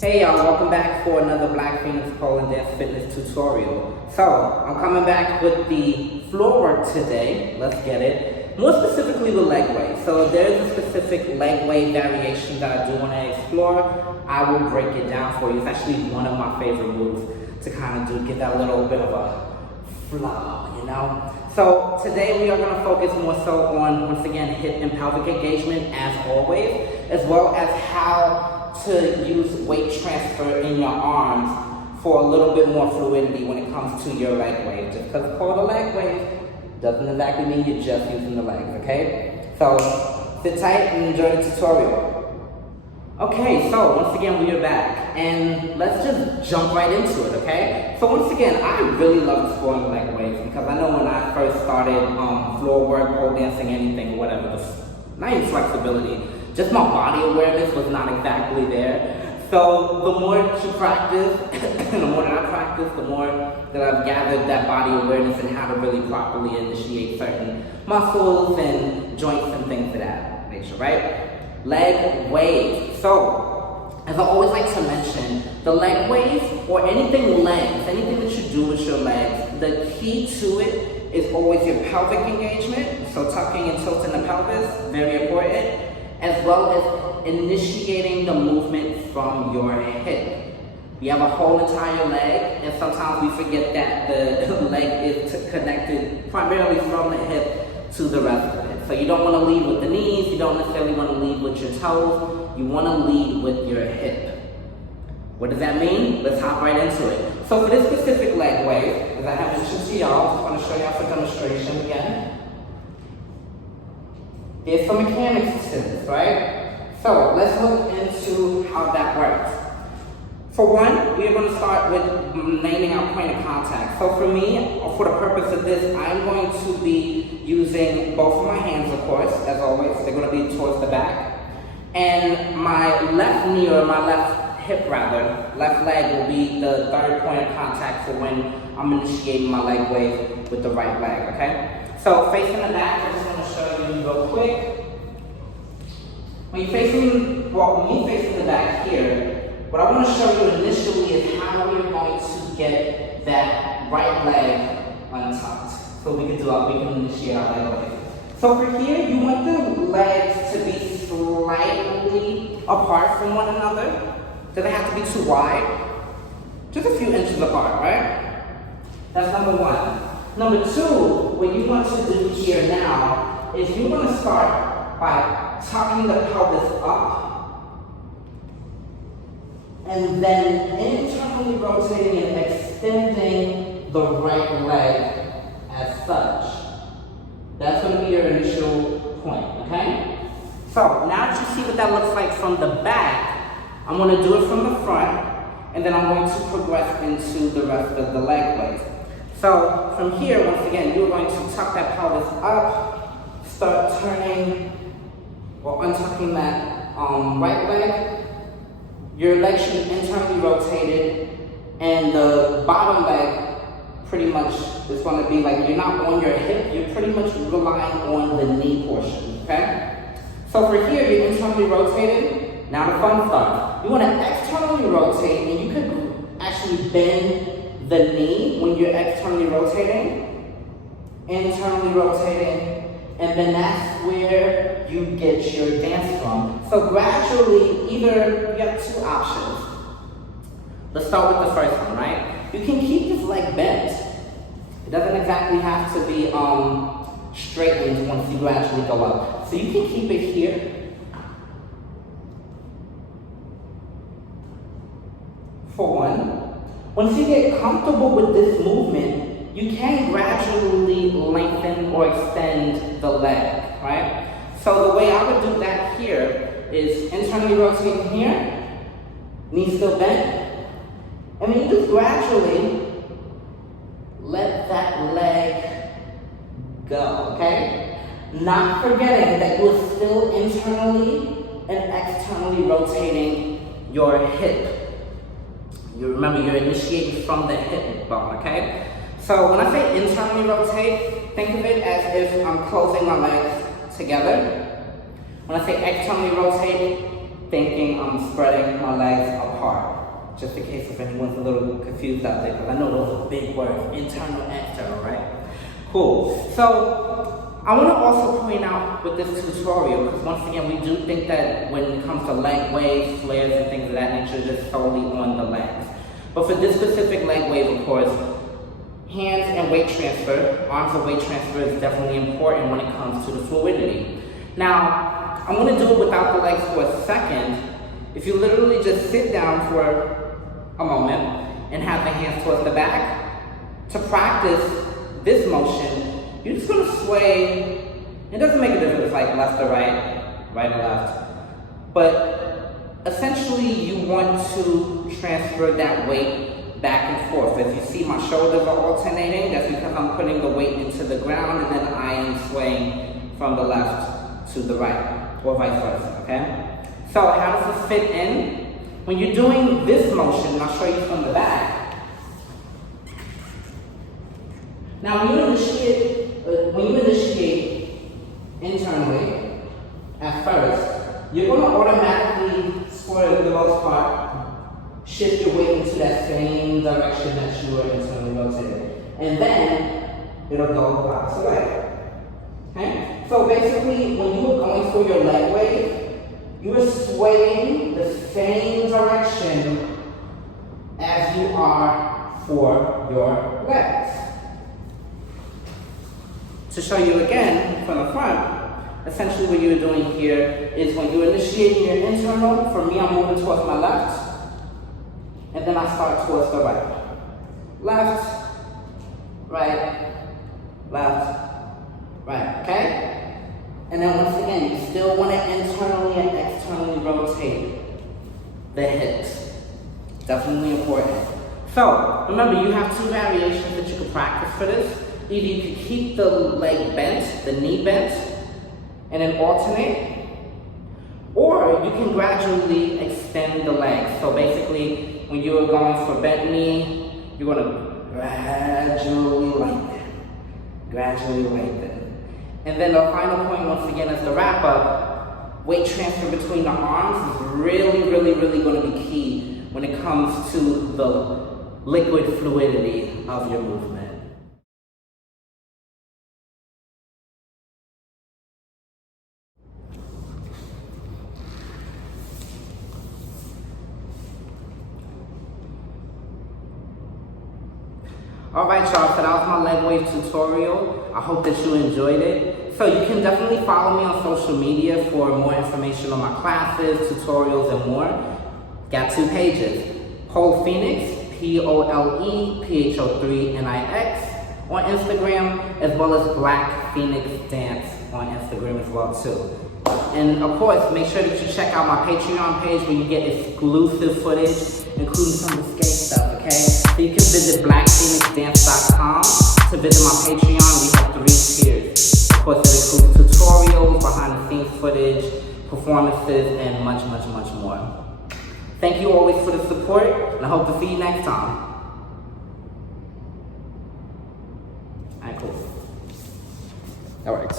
Hey y'all, welcome back for another Black Phoenix Pole and Dance Fitness tutorial. So, I'm coming back with the floor work today. Let's get it. More specifically with leg weight. So there's a specific leg weight variation that I do want to explore. I will break it down for you. It's actually one of my favorite moves to kind of give that little bit of a flow, you know? So today we are going to focus more so on, once again, hip and pelvic engagement as always, as well as how to use weight transfer in your arms for a little bit more fluidity when it comes to your leg weight. Just because it's called a leg weight doesn't exactly mean you're just using the legs, okay? So sit tight and enjoy the tutorial. Okay, so once again we are back and let's just jump right into it, okay? So once again, I really love exploring leg weights because I know when I first started floor work, pole dancing, anything, whatever, not even flexibility, just my body awareness was not exactly there. So the more you practice, and the more that I practice, the more that I've gathered that body awareness and how to really properly initiate certain muscles and joints and things of that nature, right? Leg weights. So, as I always like to mention, the leg weights or anything legs, anything that you do with your legs, the key to it is always your pelvic engagement. So tucking and tilting the pelvis, very important. As well as initiating the movement from your hip. We have a whole entire leg, and sometimes we forget that the leg is connected primarily from the hip to the rest of it. So you don't want to lead with the knees, you don't necessarily want to lead with your toes, you want to lead with your hip. What does that mean? Let's hop right into it. So for this specific leg weight, as I have mentioned to y'all, I want to show y'all for demonstration again. There's some mechanics to this, right? So let's look into how that works. For one, we are going to start with naming our point of contact. So for me, for the purpose of this, I'm going to be using both of my hands, of course, as always. They're going to be towards the back. And my left knee, or my left hip rather, left leg will be the third point of contact for when I'm initiating my leg wave with the right leg, okay? So facing the back, I just want to show you real quick. When you're facing the back here, what I want to show you initially is how we're going to get that right leg untucked. So we can initiate our leg wave. So for here, you want the legs to be slightly apart from one another. Doesn't have to be too wide. Just a few inches apart, right? That's number one. Number two, what you want to do here now is you want to start by tucking the pelvis up and then internally rotating and extending the right leg as such. That's going to be your initial point, okay? So now that you see what that looks like from the back, I'm going to do it from the front and then I'm going to progress into the rest of the leg weight. So from here, once again, you're going to tuck that pelvis up, start turning or untucking that right leg. Your leg should be internally rotated, and the bottom leg pretty much is going to be like you're not on your hip, you're pretty much relying on the knee portion, okay? So for here, you're internally rotated. Now the fun stuff. You want to externally rotate, and you could actually bend the knee when you're externally rotating, internally rotating, and then that's where you get your dance from. So gradually, either you have two options. Let's start with the first one, right? You can keep this leg bent. It doesn't exactly have to be straightened once you gradually go up. So you can keep it here. For one. Once you get comfortable with this movement, you can gradually lengthen or extend the leg, right? So the way I would do that here is internally rotating here, knee still bent, and then you just gradually let that leg go, okay? Not forgetting that you're still internally and externally rotating your hip. You remember, you're initiating from the hip bone, okay? So when I say internally rotate, think of it as if I'm closing my legs together. When I say externally rotate, thinking I'm spreading my legs apart. Just in case if anyone's a little confused out there, because I know those are big words, internal, external, right? Cool. So I want to also point out with this tutorial, because once again, we do think that when it comes to leg waves, flares, and things of that nature, just solely on the legs. But for this specific leg wave, of course, hands and weight transfer, arms and weight transfer is definitely important when it comes to the fluidity. Now, I'm going to do it without the legs for a second. If you literally just sit down for a moment and have the hands towards the back, to practice this motion, you're just going to sway. It doesn't make a difference like left or right, right or left. But essentially, you want to transfer that weight back and forth. As you see, my shoulders are alternating. That's because I'm putting the weight into the ground, and then I am swaying from the left to the right, or vice versa, okay? So how does this fit in? When you're doing this motion, and I'll show you from the back. Now, when you initiate internally at first, you're going to automatically, for the most part, shift your weight into that same direction that you are internally rotating. And then it'll go the opposite way. Okay? So basically, when you are going for your leg wave, you are swaying the same direction as you are for your legs. To show you again from the front, essentially what you're doing here is when you're initiating your internal, for me I'm moving towards my left, and then I start towards the right. Left, right, left, right, okay? And then once again, you still want to internally and externally rotate the hips. Definitely important. So, remember, you have two variations that you can practice for this. Either you can keep the leg bent, the knee bent, and then alternate, or you can gradually extend the legs. So basically, when you're going for bent knee, you're going to gradually lengthen. And then the final point, once again, is the wrap up. Weight transfer between the arms is really going to be key when it comes to the liquid fluidity of your movement. Alright y'all, so that was my leg wave tutorial. I hope that you enjoyed it. So you can definitely follow me on social media for more information on my classes, tutorials, and more. Got 2 pages. Pole Phoenix, POLEPHO3NIX on Instagram, as well as Black Phoenix Dance on Instagram as well too. And of course, make sure that you check out my Patreon page where you get exclusive footage, including some of the skate stuff, okay? So you can visit blackphoenixdance.com to visit my Patreon. We have 3 tiers. Of course, it includes tutorials, behind the scenes footage, performances, and much more. Thank you always for the support, and I hope to see you next time. Alright, cool. Alright.